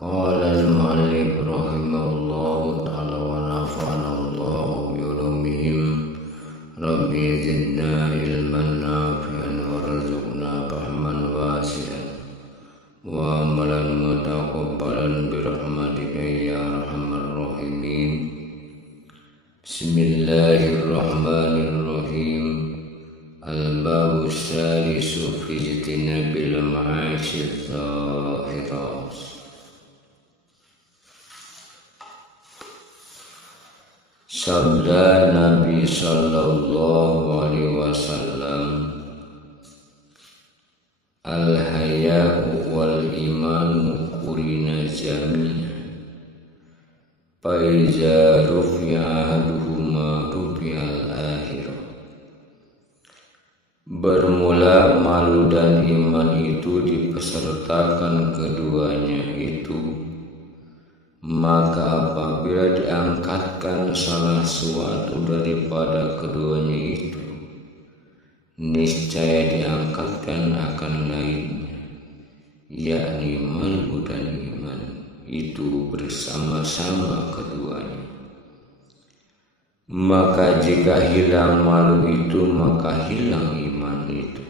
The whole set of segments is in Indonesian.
قال المؤلف رحمه الله تعالى ونفعنا الله بعلومهم ربي زدنا علما نافعا وارزقنا فهما واسعا وعملا متقبلا برحمتك يا ارحم الراحمين. بسم الله الرحمن الرحيم. الباب الثالث في اجتناب المعاصي الظاهرات. Sabda Nabi Sallallahu Alaihi Wasallam, al-haya'u wal imanu qurina jami'an, faiza rufi'a ahaduhuma rufi'al akhirah. Bermula malu dan iman itu dipesertakan keduanya itu, maka apabila diangkatkan salah suatu daripada keduanya itu, niscaya diangkatkan akan lainnya, yakni malu dan iman itu bersama-sama keduanya. Maka jika hilang malu itu, maka hilang iman itu,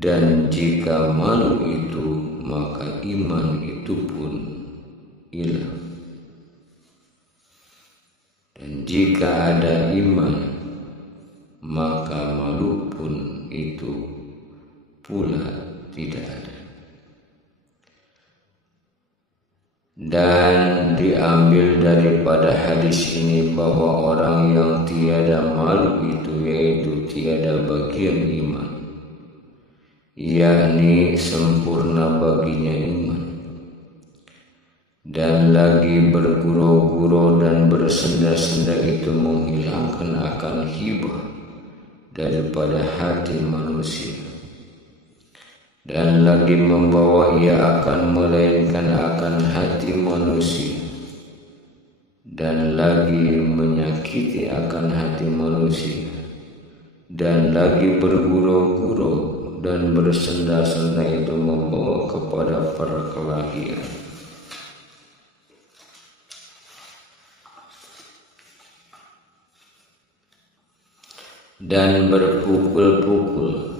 dan jika malu itu, maka iman itu pun hilang. Dan jika ada iman, maka malu pun itu pula tidak ada. Dan diambil daripada hadis ini bahwa orang yang tiada malu itu yaitu tiada bagian iman, yakni sempurna baginya iman. Dan lagi bergurau-gurau dan bersenda-senda itu menghilangkan akan hibah daripada hati manusia, dan lagi membawa ia akan melainkan akan hati manusia, dan lagi menyakiti akan hati manusia, dan lagi bergurau-gurau dan bersenda-senda itu membawa kepada perkelahian. Dan berpukul-pukul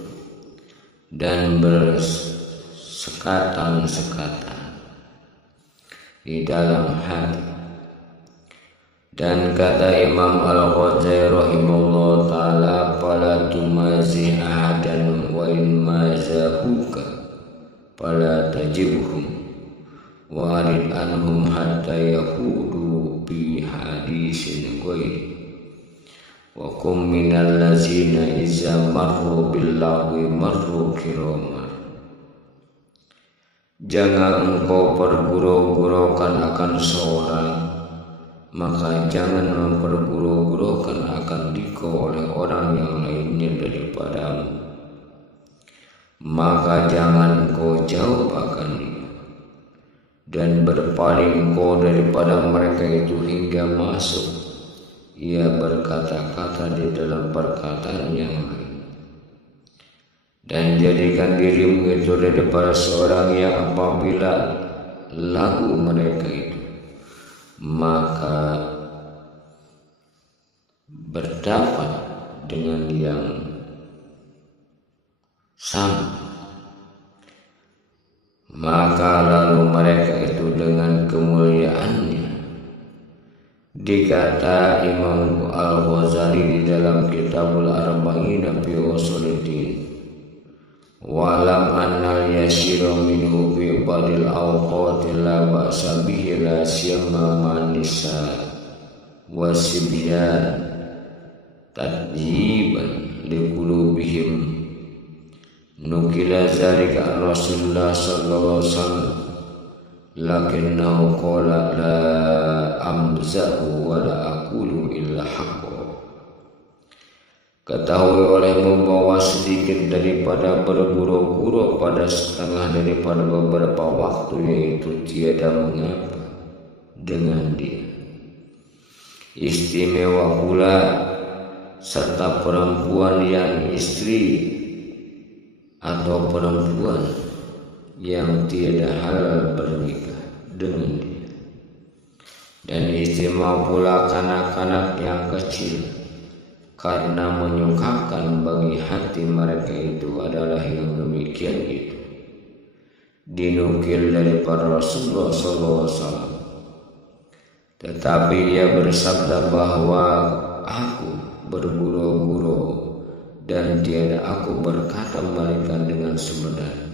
dan bersekatan-sekatan di dalam hati. Dan kata Imam Al-Ghazali rahimahullah ta'ala, fala tumazi ahadan wa in mazahuka fala tajibhum warid anhum hatta yahudu bi hadisin ghairi wa kum minal lazina iza marru billahi marru kirama. Jangan engkau pergurau-guraukan akan seorang, maka jangan mempergurau-guraukan akan dikau oleh orang yang lainnya daripadamu. Maka jangan engkau jauh akan dia, dan berpaling engkau daripada mereka itu hingga masuk ia berkata-kata di dalam perkataan yang lain. Dan jadikan dirimu itu daripada seorang yang apabila lagu mereka itu, maka berdapat dengan yang sama. Maka lalu mereka itu dengan kemuliaannya. Dikata Imam Al-Ghazali di dalam Kitabul Arba'in fi Usuluddin, wa'lam annal yasira minhu fi badil awqati la ba'sa bihi la siyama ma'nisa wasibyan tadjiban liqulubihim. Nukila zalika Rasulullah sallallahu alaihi wasallam, lakinnahu qala la amzahu wa la aqulu illa haqqa. Ketahui olehmu bahwa sedikit daripada bergurau-gurau pada setengah daripada beberapa waktu, yaitu tiada mengapa dengan dia. Istimewa pula serta perempuan yang istri atau perempuan yang tiada halal bernikah Istimewa pula kanak-kanak yang kecil, karena menyukakan bagi hati mereka itu adalah yang demikian itu. Dinukil dari para Rasulullah SAW. Tetapi dia bersabda bahwa aku bergurau-gurau dan tiada aku berkata melainkan dengan sebenarnya.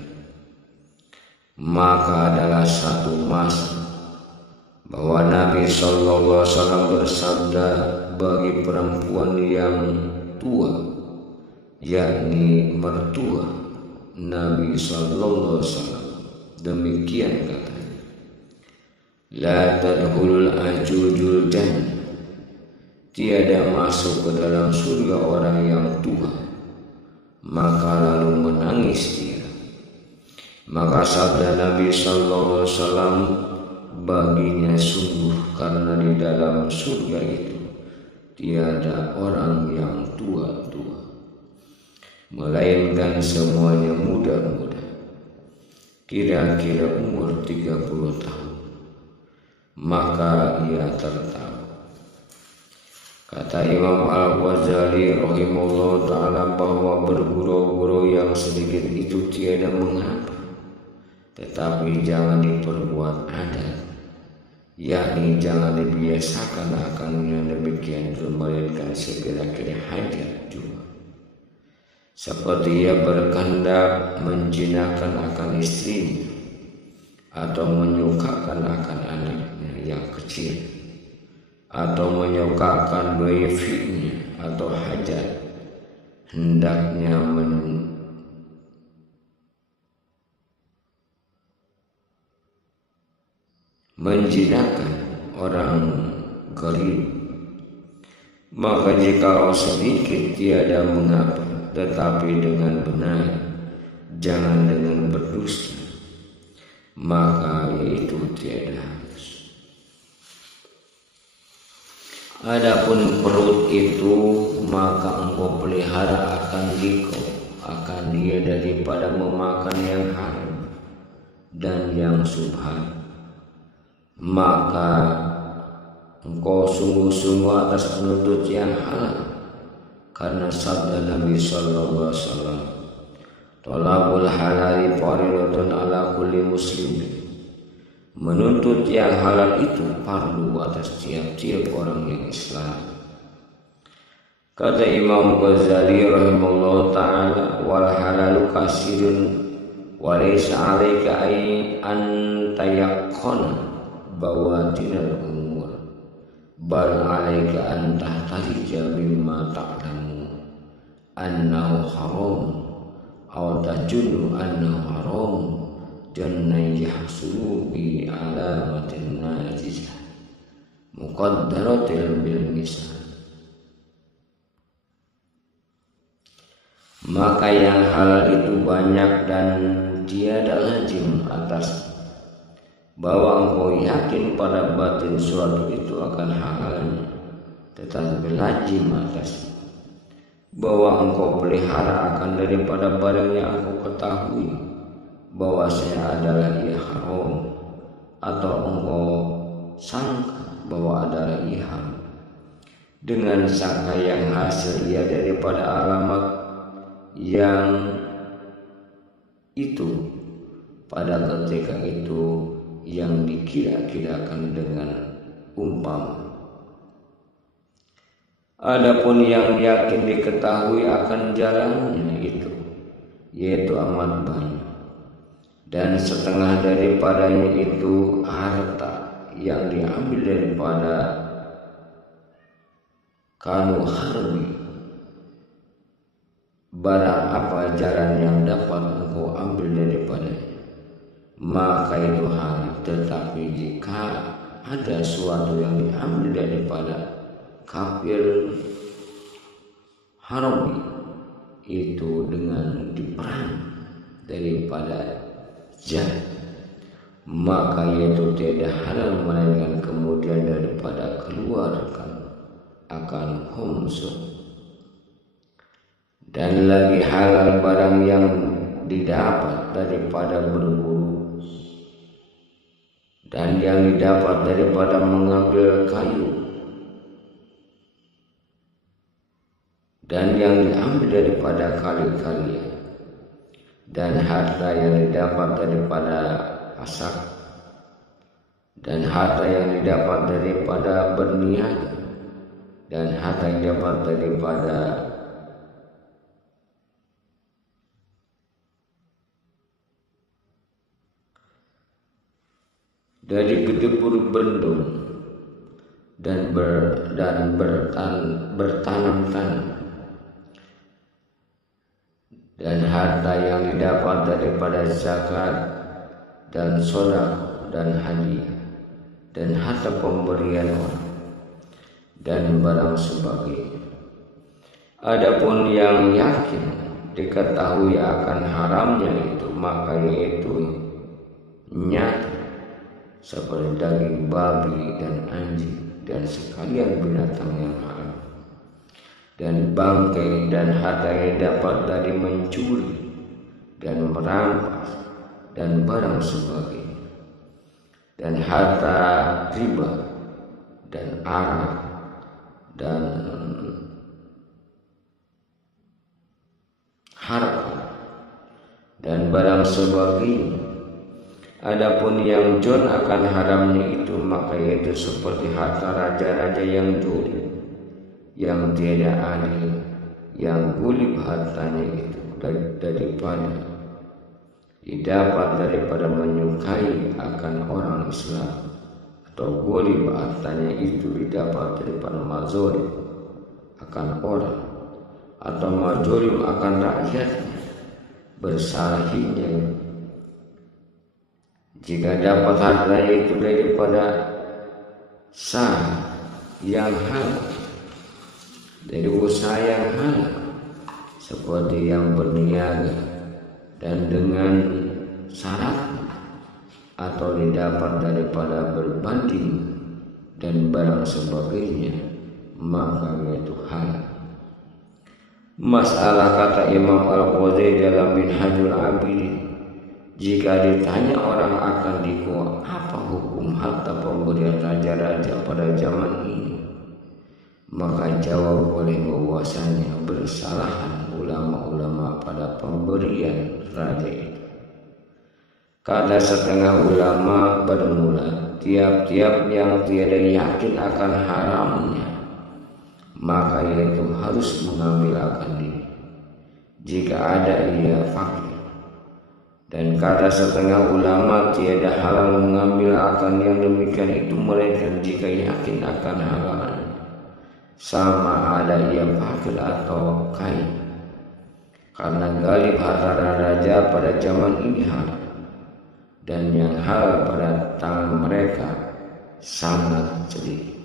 Maka adalah satu masa bahwa Nabi SAW bersabda bagi perempuan yang tua, yakni mertua Nabi SAW, demikian katanya, la tadkhulul ajujul jannah, tiada masuk ke dalam surga orang yang tua. Maka lalu menangis dia. Maka sabda Nabi SAW, baginya sungguh karena di dalam surga itu tiada orang yang tua-tua, melainkan semuanya muda-muda, kira-kira umur 30 tahun. Maka ia tertawa. Kata Imam Al-Ghazali rahimahullah ta'ala bahwa bergurau-gurau yang sedikit itu tiada mengapa, tetapi jangan diperbuat adat, yakni jangan dibiasakan akan yang demikian itu, melainkan sekira-kira hajat juga. Seperti ia berkehendak menjinakkan akan istrinya atau menyukakan akan anaknya yang kecil, atau menyukakan wifinya atau hajat, hendaknya menjinakkan orang gharib. Maka jika sedikit tiada mengapa, tetapi dengan benar, jangan dengan berdusta, maka itu tiada harus. Adapun perut itu, maka engkau pelihara akan dia daripada memakan yang haram dan yang subhan. Maka engkau sungguh-sungguh atas penuntut yang halal, karena sabda Nabi sallallahu alaihi wasallam, talabul halali fardhun ala kulli muslimin, menuntut yang halal itu fardu atas tiap-tiap orang yang Islam. Kata Imam Ghazali rahimahullah ta'ala, wal halalu kasirun wa laysa 'alaika an tayaqqana bawatinal umur, bal 'alaika an tahtarija mimma ta'lamu annahu haram aw tajunnu annahu haram jannan yahsulu bi alamatin najizah muqaddaratil bil misal. Maka yang halal itu banyak dan tiada lazim atas bahwa engkau yakin pada batin suatu itu akan halalnya, tetapi lazim atas bahwa engkau pelihara akan daripada barang yang engkau ketahui bahwa saya adalah ia haram, atau engkau sangka bahwa adalah ia haram, dengan sangka yang hasil ia daripada alamat yang itu pada ketika itu yang dikira-kirakan dengan umpama. Adapun yang yakin diketahui akan jalannya itu, yaitu amat banyak, dan setengah daripadanya itu harta yang diambil daripada kanu harbi. Barang apa jalan yang dapat engkau ambil daripadanya, maka itu halal. Tetapi jika ada suatu yang diambil daripada kafir harbi, itu dengan diperang daripada jahat, maka itu tidak halal, melainkan kemudian daripada keluarkan akan khumsun. Dan lagi halal barang yang didapat daripada berburu dan yang didapat daripada mengambil kayu, dan yang diambil daripada kali-kalian, dan harta yang didapat daripada asak, dan harta yang didapat daripada berniaga, dan harta yang didapat daripada dari gedebur bendung dan bertanam-tanam, dan harta yang didapat daripada zakat dan sedekah dan hadiah, dan harta pemberian orang dan barang sebagainya. Adapun yang yakin diketahui akan haramnya itu, maka itu nyata seperti daging babi dan anjing dan sekalian binatang yang haram, dan bangkai dan harta yang dapat dari mencuri dan merampas dan barang sebagainya, dan harta riba dan arak dan harta dan barang sebagainya. Adapun yang jon akan haramnya itu, maka yaitu seperti harta raja-raja yang dolim, yang tiada adil, yang gulib hartanya itu daripada didapat daripada menyukai akan orang Islam, atau gulib hartanya itu didapat daripada mazolim akan orang, atau mazolim akan rakyatnya, bersalahinya. Jika dapat harta itu daripada sah yang halal, dari usaha yang halal, seperti yang berniaga dan dengan syarat, atau didapat daripada berbanding dan barang sebagainya, maka itu halal. Masalah kata Imam Al-Ghazali dalam Minhajul Abidin, jika ditanya orang akan dikuak apa hukum harta pemberian raja-raja pada zaman ini, maka jawab oleh bahwasanya bersalahan ulama-ulama pada pemberian raja itu. Kata setengah ulama bermula, tiap-tiap yang tiada yakin akan haramnya, maka itu harus mengambil akan diri jika ada ia fakir. Dan kata setengah ulama, tiada halal mengambil akan yang demikian itu, melainkan jika yakin akan halalnya, sama ada ia fakir atau kaya. Karena galib harta raja pada zaman ini halal, dan yang halal pada tangan mereka sangat sedikit.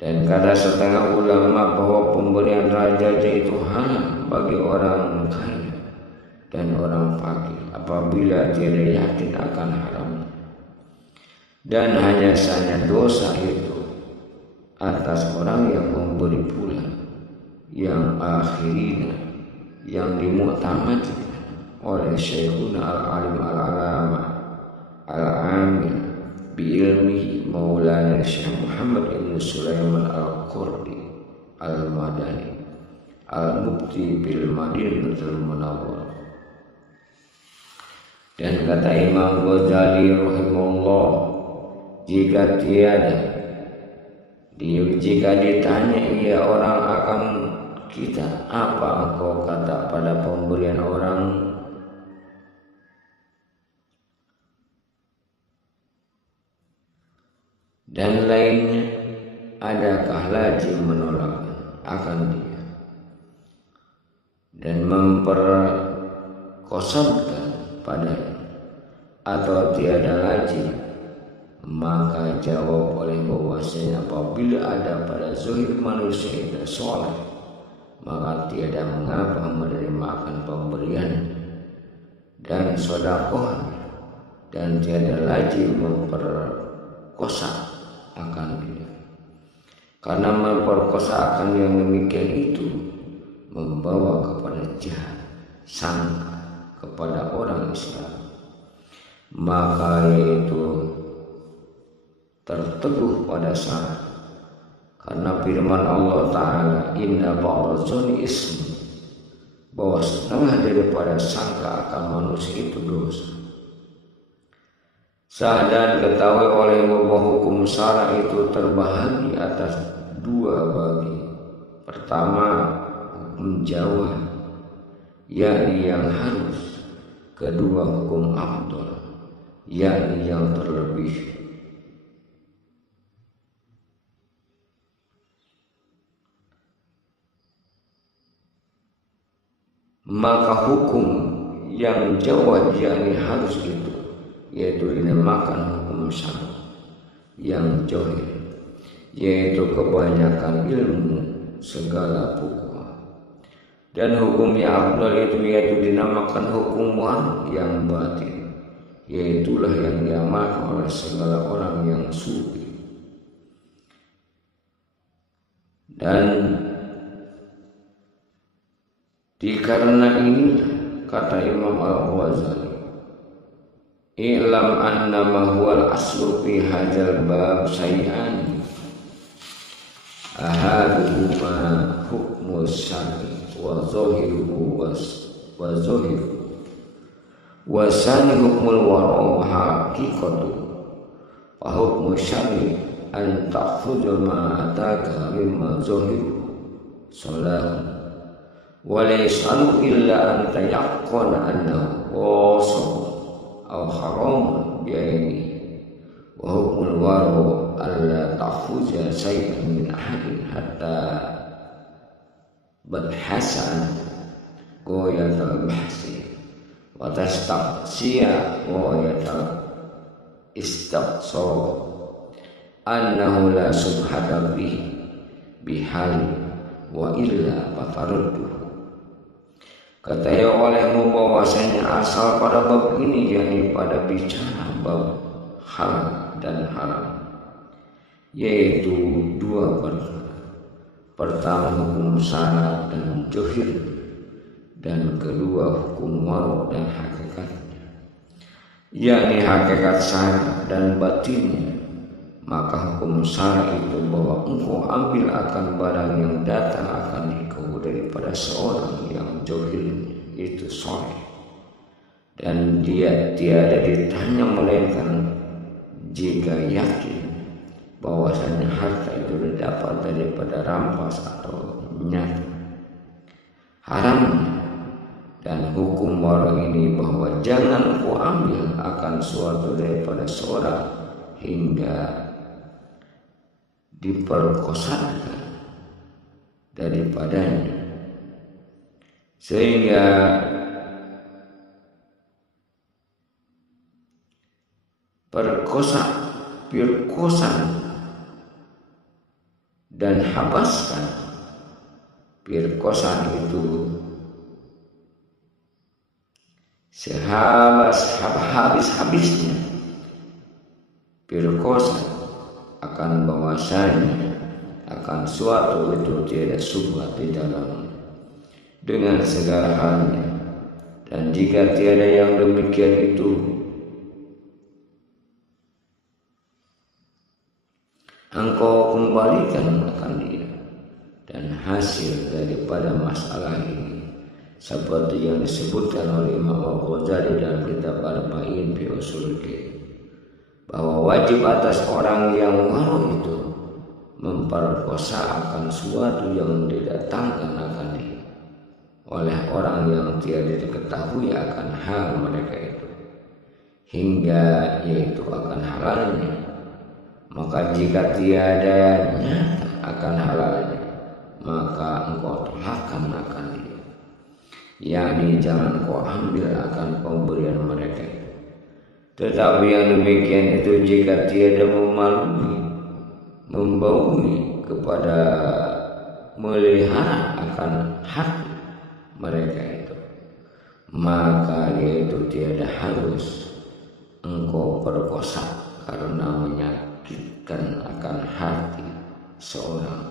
Dan kata setengah ulama bahwa pemberian raja itu halal bagi orang kaya dan orang fakir apabila tiada yakin akan haramnya, dan hanya saja dosa itu atas orang yang memberi pula, yang akhirnya yang dimuktamadkan oleh Syekhuna Al-Alim Al-Alama Al-Amil biilmihi Maulana Syekh Muhammad Ibn Sulaiman Al-Qurdi Al-Madani Al-Mubti bil Madinatul Munawwarah. Dan kata Imam Ghazali rahimahullah, jika ditanya ia orang akan kita, apa engkau kata pada pemberian orang? Dan lainnya, adakah lazim menolak akan dia dan memperkosongkan padanya, atau tiada lazim? Maka jawab oleh bahwasanya apabila ada pada zahir manusia itu soleh, maka tiada mengapa menerima akan pemberian dan sedekah, dan tiada lazim memperkosa akan dia, karena memperkosa akan yang demikian itu membawa kepada jahat sangka kepada orang Islam, maka yaitu teguh pada syarat. Karena firman Allah Ta'ala, inna ba'dadzoni ism, bahwa setengah daripada sangka akan manusia itu dosa. Sah dan ketahui olehmu bahwa hukum syara itu terbahagi atas dua bagi. Pertama, hukum jawab, yakni yang harus. Kedua, hukum afdal, yakni yang terlebih. Maka hukum yang jawab yakni harus itu, yaitu dinamakan hukum syara yang jahil, yaitu kebanyakan ilmu segala pokok. Dan hukum yang afdal itu yaitu dinamakan hukum yang batin, yaitulah yang diamalkan oleh segala orang yang sufi. Dan dikarena ini kata Imam Al-Ghazali, i'lam annama huwal aslu fi hadzal bab syai'an ahaduhuma hukmu syar'i wa zahiruhu wa zahiruhu wa sani hukmul wara' haqiqatu wa hukmu syar'i an ta'khudha ma ataka mimma zahiruhu salah wa laysa illa an tayaqqana annahu wasab aw haram bi'aini wa hukmul wara' alla ta'khudha shay'an min ahadin hatta badhasan ghayatal bahsi wa tastaqsiya ghayatal istaqsa annahu la subhata bihi bihal wa illa fataruddu. Katanya olehmu bahwasanya asal pada bab ini, yakni pada bicara bab halal dan haram, yaitu dua perkara. Pertama hukum syara dan jahil, dan kedua hukum wara' dan hakikatnya, yakni hakikat syara dan batinnya. Maka hukum syara itu bahwa engkau ambil akan barang yang datang akan engkau daripada seorang yang jahil itu soleh, dan dia tiada ditanya melainkan jika yakin bahwasanya harta itu didapat daripada rampas atau nyata. Haramnya dan hukum wara' ini bahwa jangan engkau ambil akan suatu daripada seorang hingga diperkosakan daripadanya, sehingga perkosaan dan habaskan. Perkosaan itu habis-habisnya perkosaan akan bahwasanya akan suatu itu tidak subhat di dalam dengan segala halnya, dan jika tiada yang demikian itu engkau kembalikan akan dia. Dan hasil daripada masalah ini seperti yang disebutkan oleh Imam Al-Ghazali dalam kitab Arba'in fi Ushul Fiqh, bahwa wajib atas orang yang wara' itu memperkosa akan suatu yang didatangkan akan dia oleh orang yang tiada diketahui akan hal mereka itu, hingga yaitu akan halalnya. Maka jika tiada nyata akan halalnya, maka engkau tolakkan akan dia, yakni jangan kau ambil akan pemberian mereka itu. Tetapi yang demikian itu jika tiada membaui kepada melihara akan hati mereka itu, maka yaitu tiada harus engkau perkosa karena menyakitkan akan hati seorang,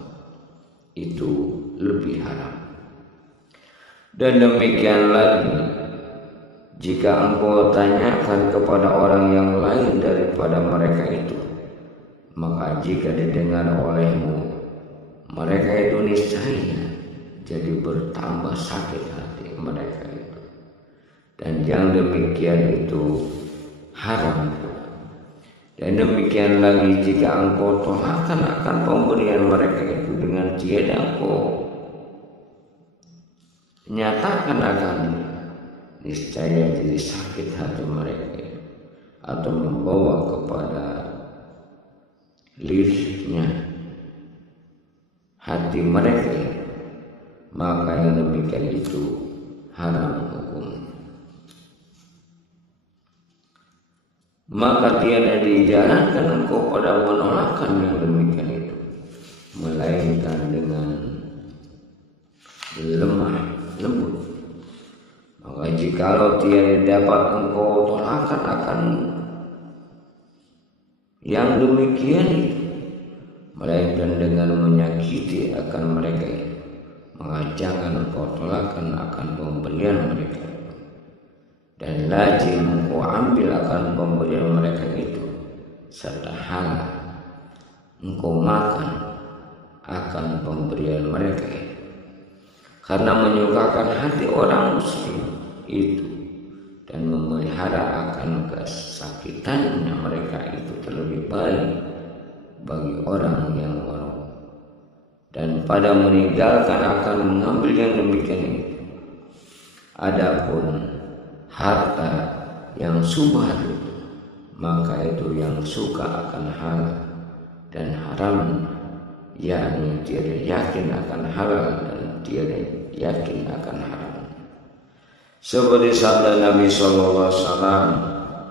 itu lebih haram. Dan demikian lagi jika engkau tanyakan kepada orang yang lain daripada mereka itu, maka jika didengar olehmu mereka itu niscaya jadi bertambah sakit hati mereka itu, dan yang demikian itu haram. Dan demikian lagi jika engkau tolakkan akan pemberian mereka itu dengan tiada engkau nyatakan akan niscaya jadi sakit hati mereka itu, atau membawa kepada lirihnya hati mereka itu, maka yang demikian itu haram hukum. Maka tiada dijalankan engkau pada menolakkan yang demikian itu, melainkan dengan lemah lembut. Maka jikalau tiada dapat engkau tolakkan akan yang demikian itu, melainkan dengan menyakiti akan mereka itu, maka jangan engkau tolakkan akan pemberian mereka. Dan lazim engkau ambil akan pemberian mereka itu, serta halal engkau makan akan pemberian mereka itu, karena menyukakan hati orang muslim itu dan memelihara akan kesakitannya mereka itu terlebih baik bagi orang yang waro, dan pada meninggalkan akan mengambil yang demikian itu. Adapun harta yang subhat itu, maka itu yang suka akan halal dan haram, yakni tiada yakin akan halal dan tiada yakin akan haram. Seperti sabda Nabi sallallahu alaihi wasallam,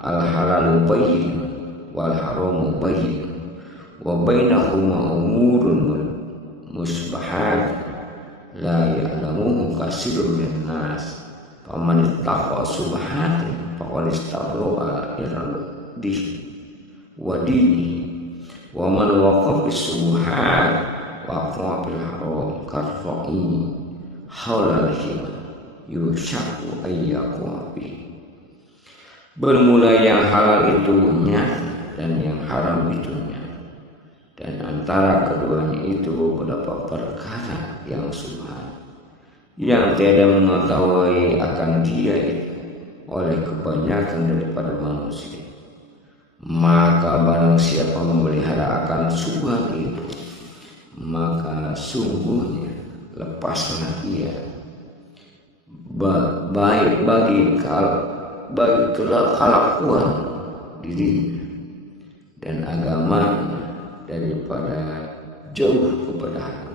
al halalu bayyin wal haramu bayyin wa bainahuma umurun musbahat la ya'lamuhu katsirun minan nas. Faman ittaqa subhanahu faqad istabro'a irdihi wa dinihi, wa man waqafa bis-subhat waqafa bil haram karfa'i haulal hima yushaku ayyaqabi. Bermula yang halal itu nyata dan yang haram itu nyata, dan antara keduanya itu beberapa perkara yang subhat yang tiada mengetahui akan dia itu oleh kebanyakan daripada manusia. Maka barang siapa memelihara akan subhat itu, maka sungguhnya lepaslah ia baik bagi kelakuan dirinya dan agamanya daripada jauh kepada.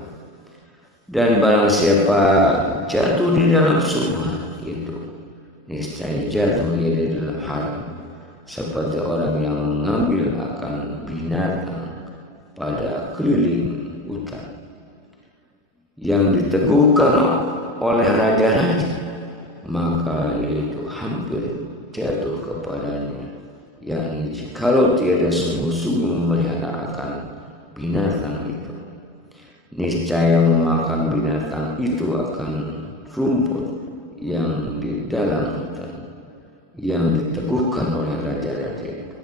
Dan barang siapa jatuh di dalam subhat itu, niscaya jatuh ia di dalam haram, seperti orang yang mengambil akan binatang pada keliling hutan yang diteguhkan oleh raja-raja, maka itu hampir jatuh kepadanya, yang jikalau tiada sungguh-sungguh memelihara akan binatang itu, niscaya memakan binatang itu akan rumput yang di dalam hutan yang diteguhkan oleh raja-raja itu,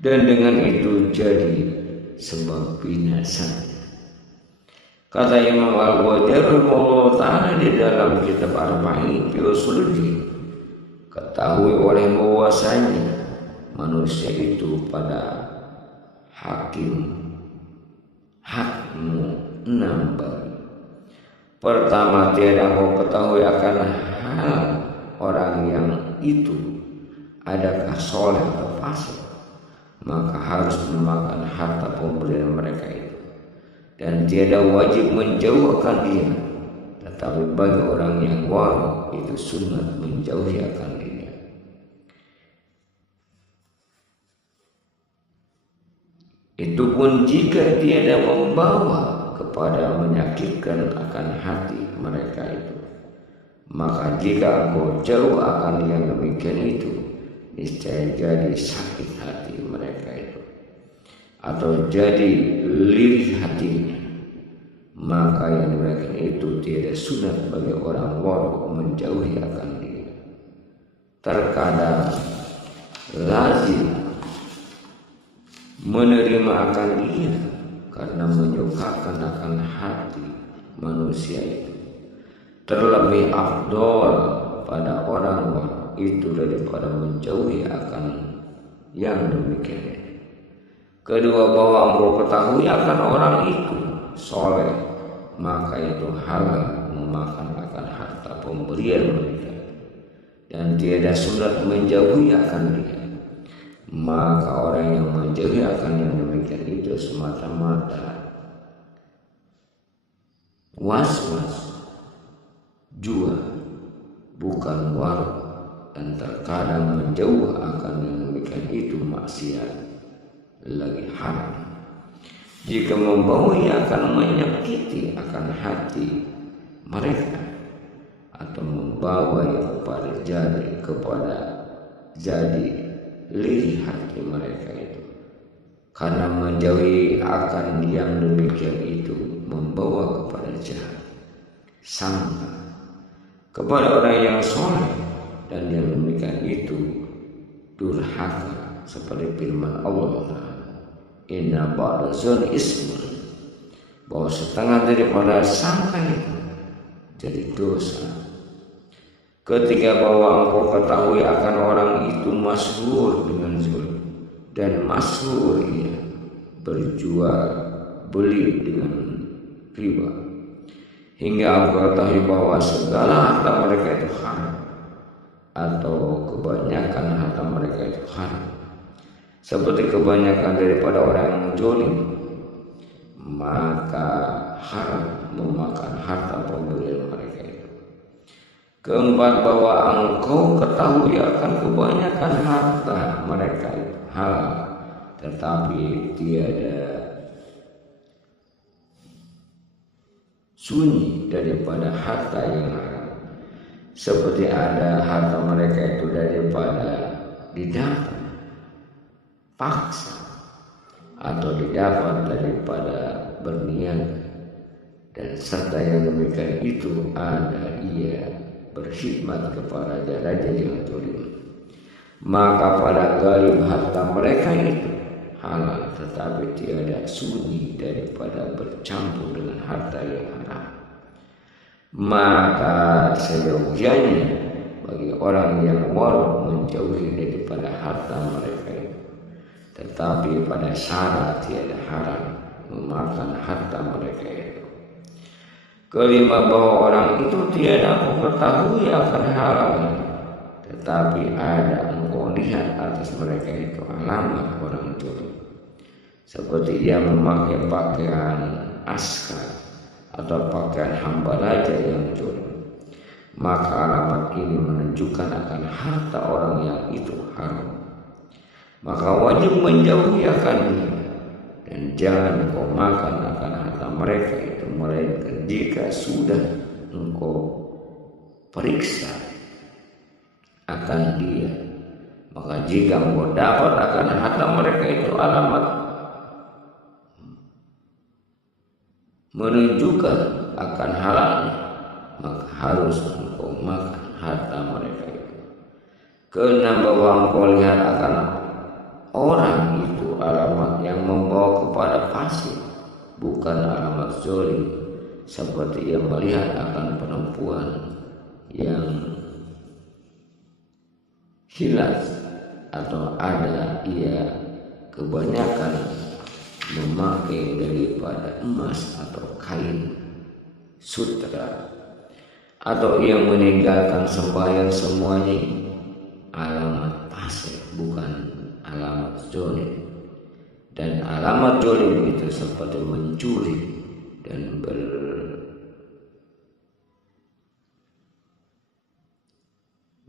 dan dengan itu jadi sebab binasa. Kata Imam Al-Ghazali rahimahullah ta'ala di dalam kitab Arba'in fi Usuluddin, ketahui oleh bahwasanya manusia itu pada hakmu 6 bagi. Pertama, tiada kau ketahui akan hal orang yang itu adakah soleh atau fasik, maka harus memakan harta pemberian mereka itu, dan tiada wajib menjauhkan dia. Tetapi bagi orang yang waro itu sunat menjauhi akan dia. Itu pun jika tiada membawa kepada menyakitkan akan hati mereka itu. Maka jika engkau jauh akan yang demikian itu, niscaya jadi sakit hati mereka itu, atau jadi lirih hatinya, maka yang demikian itu tidak sunat bagi orang waro menjauhi akan dia. Terkadang lazim menerima akan dia karena menyukakan akan hati manusia itu. Terlebih afdol pada orang itu daripada menjauhi akan yang demikian. Kedua, bahwa engkau ketahui akan orang itu soleh, maka itu halal memakan akan harta pemberian mereka, dan tiada sunat menjauhi akan dia. Maka orang yang menjauhi akan yang demikian itu semata-mata was-was, jua, bukan warok, dan terkadang menjauh akan yang demikian itu maksiat, lagi haram. Jika membawahi akan menyakiti akan hati mereka, atau membawa kepada jadi lirih hati mereka itu, karena menjauhi akan yang demikian itu membawa kepada jahat sangka kepada orang yang soleh, dan yang demikian itu durhaka, seperti firman Allah Ta'ala, inna ba'da zon ismun, bahwa setengah daripada sangka itu jadi dosa. Ketiga, bahwa engkau ketahui akan orang itu masyhur dengan zulm, dan masyhur ia berjual beli dengan riba, hingga engkau ketahui bahwa segala harta mereka itu haram, atau kebanyakan harta mereka itu haram, seperti kebanyakan daripada orang yang menjolim, maka haram memakan harta pemberian mereka itu. Keempat, bahwa engkau ketahui akan kebanyakan harta mereka itu halal, tetapi tiada sunyi daripada harta yang haram, seperti ada harta mereka itu daripada didapat paksa, atau didapat daripada berniaga, dan serta yang demikian itu ada ia berkhidmat kepada raja yang zalim. Maka pada galib harta mereka itu halal, tetapi tiada sunyi daripada bercampur dengan harta yang haram. Maka seyogianya bagi orang yang warok menjauhi daripada harta mereka itu, tetapi pada syarat tiada haram memakan harta mereka itu. Kelima, bahwa orang itu tiada mengetahui akan haram, tetapi ada engkau lihat atas mereka itu alamat orang zalim, seperti dia memakai pakaian askar atau pakaian hamba raja yang zalim, maka alamat ini menunjukkan akan harta orang yang itu haram. Maka wajib menjauhi akan dia, dan jangan engkau makan akan harta mereka itu, melainkan jika sudah engkau periksa akan dia. Maka jika engkau dapat akan harta mereka itu alamat menunjukkan akan halalnya, maka harus engkau makan harta mereka itu. Keenam, bahwa engkau lihat akan orang itu alamat yang membawa kepada fasik, bukan alamat zalim, seperti yang melihat akan perempuan yang hilas, atau ada ia kebanyakan memakai daripada emas atau kain sutra, atau ia meninggalkan sembahyang semuanya, alamat fasik bukan alamat zalim. Dan alamat zalim itu seperti mencuri dan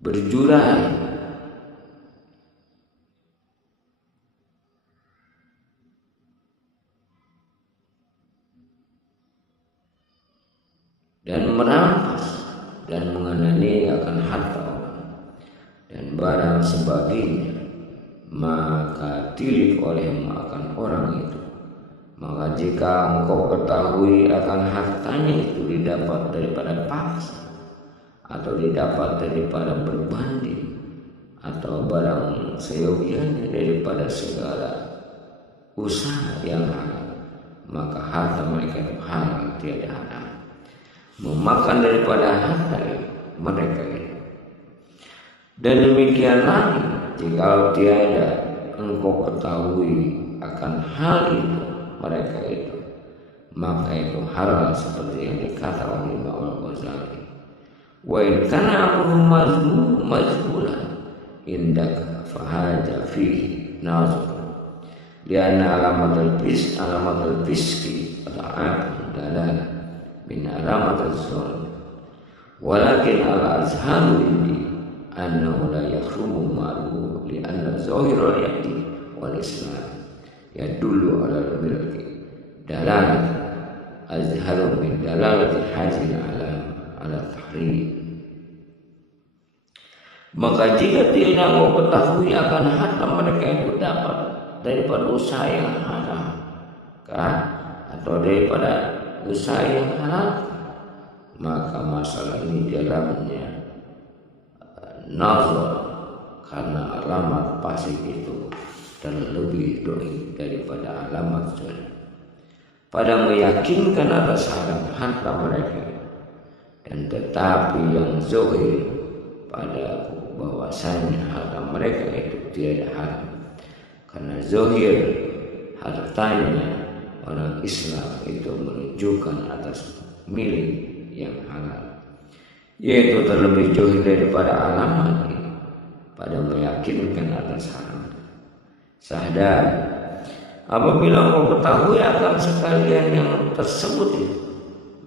berjurang dan merampas dan menganiaya harta orang dan barang sebagainya, maka tilik oleh makan orang itu. Maka jika engkau ketahui akan hartanya itu didapat daripada paksa, atau didapat daripada berbanding, atau barang seyogianya daripada segala usaha yang halal, maka harta mereka itu halal, tiada haram. Memakan daripada harta mereka itu. Dan demikian lagi, jika tiada engkau ketahui akan hal itu mereka itu, maka itu halal seperti yang dikata oleh Imam Al-Ghazali. Wa in kana amruhum majhulan indaka fahaja fihi nazar. Lianna alamatul fiski ta'ab dalal min alamatul zulm. Walakin al-azharu indi annahu la yakhrumu ma'luhu lianna zahirul yaqdi wal islam yadullu ala al-milki dalal azharu min dalalati hajil ala tahrim. Maka jika tidak mau ketahui akan harta mereka itu dapat daripada usaha yang haram, atau daripada usaha yang halal, maka masalah ini dalamnya nazar, karena alamat fasik itu terlebih doi daripada alamat zalim. Pada meyakinkan atas haram harta mereka, dan tetapi yang zahir pada bahwasanya harta mereka itu tiada haram, karena zahir hartanya orang Islam itu menunjukkan atas milik yang halal, yaitu terlebih jauh daripada alamat ini pada meyakinkan atas haram. Sadar apabila kau ketahui akan sekalian yang tersebut itu,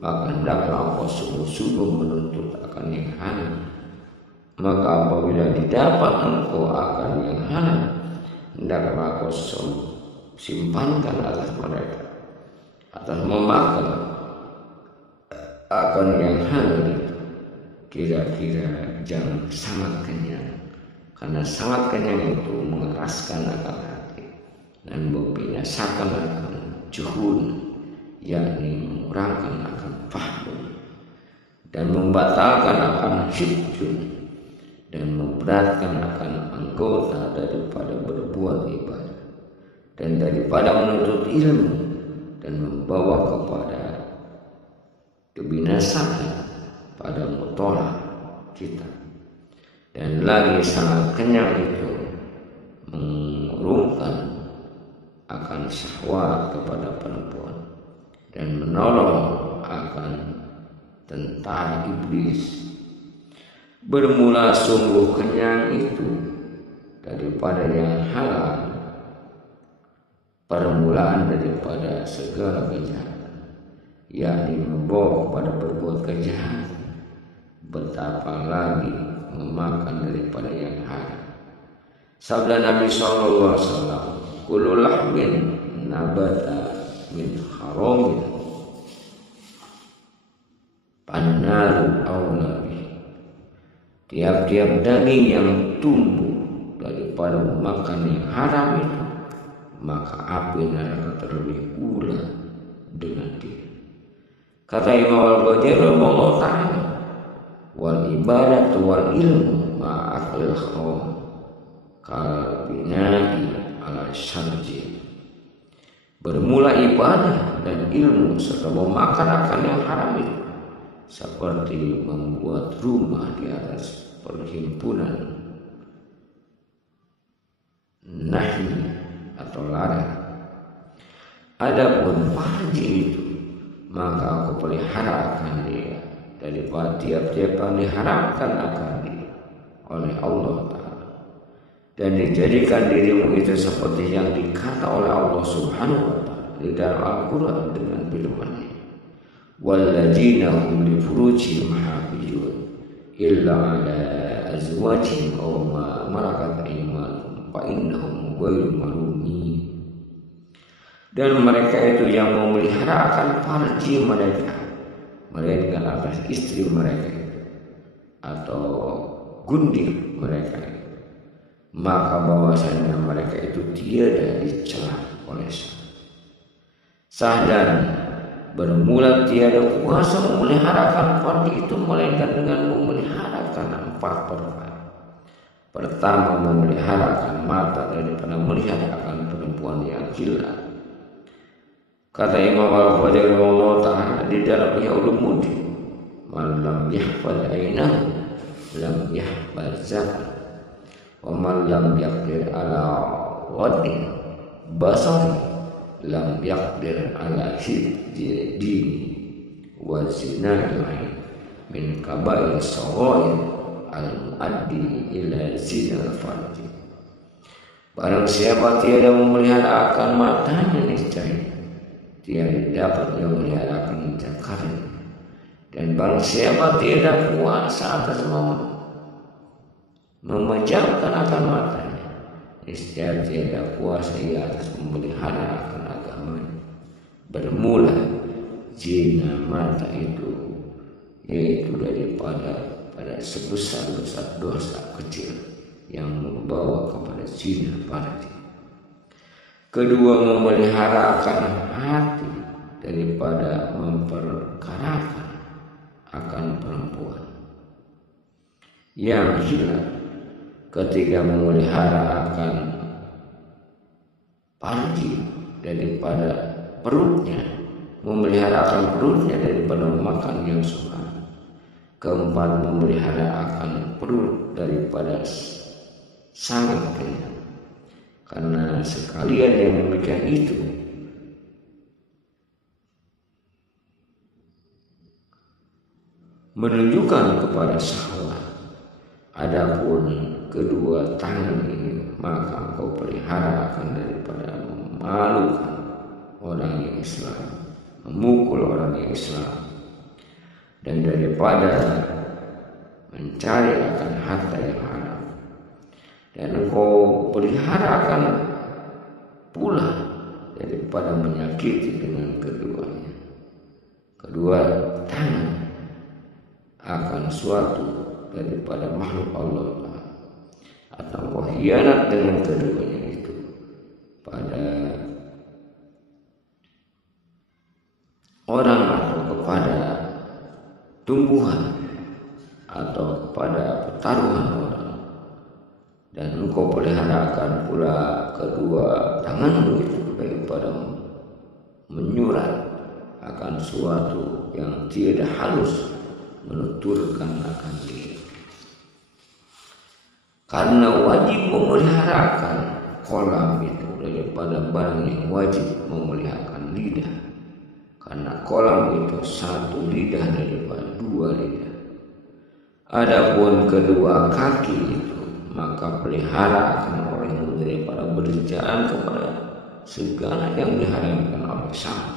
maka hendaklah kau sungguh-sungguh menuntut akan yang halal. Maka apabila didapat engkau akan yang halal, hendaklah kau simpankan atas mereka, atas memakan akan yang halal itu. Kira-kira jangan sangat kenyang, karena sangat kenyang itu mengeraskan akal hati dan membinasakan akan juhud, yakni mengurangkan akan faham, dan membatalkan akan hibjun, dan memberatkan akan anggota daripada berbuat ibadah dan daripada menuntut ilmu, dan membawa kepada kebinasaan pada mutolak kita. Dan lagi sangat kenyang itu mengurungkan akan syahwat kepada perempuan dan menolong akan tentara iblis. Bermula sungguh kenyang itu daripada yang halal, permulaan daripada segala kejahatan, yakni membawa kepada berbuat kejahatan. Betapa lagi memakan daripada yang haram. Sabda Nabi sallallahu alaihi wasallam, kullu lahmin nabata min haramin pannaru aula. Tiap-tiap daging yang tumbuh daripada makan yang haram itu, maka api neraka terlebih pula dengan dia. Kata Imam Al-Ghazali Allah Ta'ala, wal ibadatu wal ilmu ma'aklil haram kalbinai ala syarji. Bermula ibadah dan ilmu serta memakan akan yang haram itu seperti membuat rumah di atas perhimpunan nahi atau larang. Adapun farji itu, maka aku pelihara akan dia daripada tiap-tiap yang diharamkan akan dia oleh Allah Ta'ala, dan dijadikan dirimu itu seperti yang dikata oleh Allah Subhanahu wa Ta'ala di dalam Al-Quran dengan firman-Nya, walladzina hum li furujihim hafizun illa ala azwajihim aw ma malakat aymanuhum fa innahum ghairu malumin. Dan mereka itu yang memelihara akan farji mereka, melainkan atas istri mereka itu, atau gundik mereka itu, maka bahwasanya mereka itu tiada dicela oleh sadar. Bermula tiada kuasa memeliharakan farji itu melainkan dengan memeliharakan 4 perkara. Pertama, memeliharakan mata daripada melihat akan perempuan yang gila. Kata Imam Al-Ghazali rahimahullah ta'ala di dalam Ihya Ulumuddin, man lam yahfaz ainahu lam yahfaz zakat, wa man lam yaqdir ala wadin basari lam yaqdir ala hifdzi dini wa zinai min kabair sawair al-muaddi ila zinal farji. Barang siapa tiada memelihara akan matanya, niscaya tiada dapat memelihara akan zakarnya. Dan barang siapa tiada kuasa atas memejamkan akan matanya, niscaya tiada kuasa ia atas memelihara akan agamanya. Bermula zina mata itu, yaitu daripada sebesar-besar dosa kecil yang membawa kepada zina farji. Kedua, memelihara akan hati daripada memperkarakan akan perempuan. Yang gila. Ketiga, memelihara akan farji daripada perutnya, memelihara akan perutnya daripada makan yang suka. Keempat, memelihara akan perut daripada sangat kenyang. Karena sekalian yang demikian itu menunjukkan kepada syahwat. Adapun kedua tangan ini, maka engkau pelihara akan daripada memalukan orang yang Islam, memukul orang yang Islam, dan daripada mencari akan harta yang haram. Dan engkau pelihara akan pula daripada menyakiti dengan keduanya. Kedua tangan akan suatu daripada makhluk Allah, atau engkau khianat dengan keduanya itu pada orang atau kepada tumbuhan atau kepada pertaruhan orang. Dan engkau peliharakan pula kedua tanganmu itu daripada menyurat akan suatu yang tiada halus menuturkan akan diri. Karena wajib memeliharakan kolam itu daripada barang yang wajib memeliharakan lidah. Karena kolam itu satu lidah daripada dua lidah. Adapun kedua kaki itu, maka pelihara akan orang daripada berjalan kepada segala yang diharamkan oleh syar'i,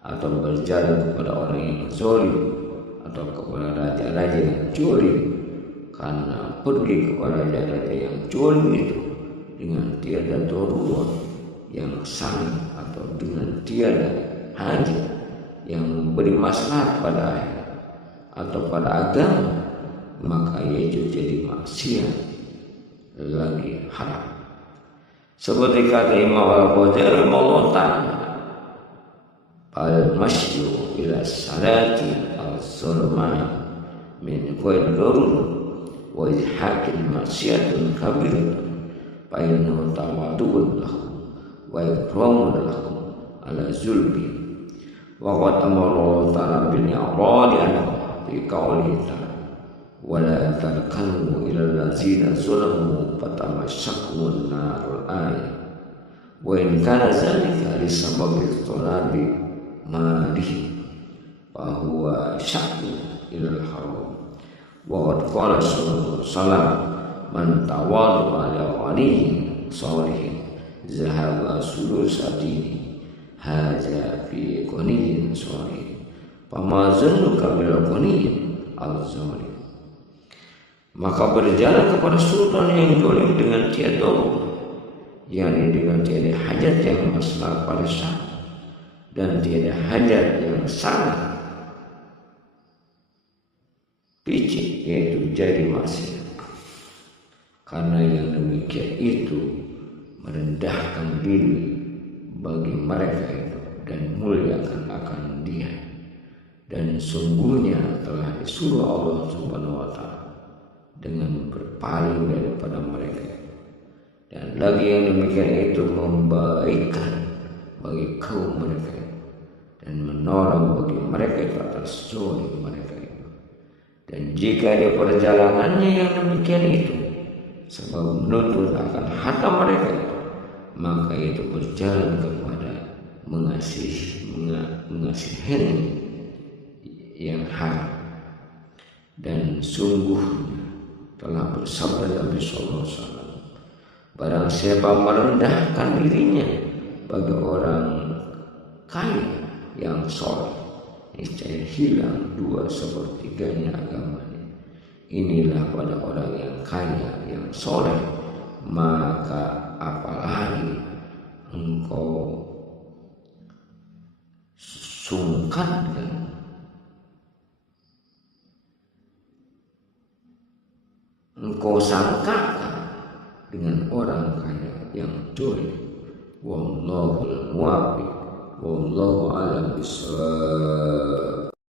atau berjalan kepada orang yang zalim, atau kepada raja-raja yang zalim. Karena pergi kepada raja-raja yang zalim itu dengan tiada darurat yang sangat, atau dengan tiada hajat yang memberi maslahat pada akhirat atau pada agama, maka ia jadi maksiat lagi haram. Seperti kata Imam Al-Ghazali rahimahullah ta'ala, al-masyu ila salati al-zulma min ghairi darurah wa izhaqil maksiatun kabiratun fa innahu tawaddu'un lahu wa ikramun lahu ala zulmi. Wa qad amara Allah ta'ala bil i'radi anhu fi qawlihi ta'ala wa la tarkanu ila allazina zalamu fatamassakumun narul ayat wa in kana zalika li sababi talabi malihi fa huwa syaqu ila al-haram. Wa qad qala sallallahu alaihi wasallam man tawadu ala ghaniyyin salihin zahaba sulusatini haja fi ghaniyyin salih fama zannuka bil ghaniyyin al-zalim. Maka berjalan kepada sultan yang zalim dengan tiada darurat, yakni dengan tiada hajat yang maslahat pada syar'i dan tiada hajat yang sangat picik, yaitu jadi maksiat. Karena yang demikian itu merendahkan diri bagi mereka itu dan muliakan akan dia, dan sungguhnya telah disuruh Allah Subhanahu wa ta'ala dengan berpaling daripada mereka dan lagi yang demikian itu membaikkan bagi kaum mereka dan menolong bagi mereka itu atas zolim mereka itu. Dan jika di perjalanannya yang demikian itu sebab menuntut akan harta mereka itu, maka itu berjalan kepada mengasihi yang haram. Dan sungguhnya telah bersabda Nabi sallallahu alaihi wasallam, barang siapa merendahkan dirinya bagi orang kaya yang soleh, niscaya hilang 2/3 agamanya. Inilah pada orang yang kaya yang soleh, maka apalagi engkau sungkankan engkau sangkakan dengan orang kaya yang zalim. Wallahul muwaffiq, wallahu a'lam bishawab.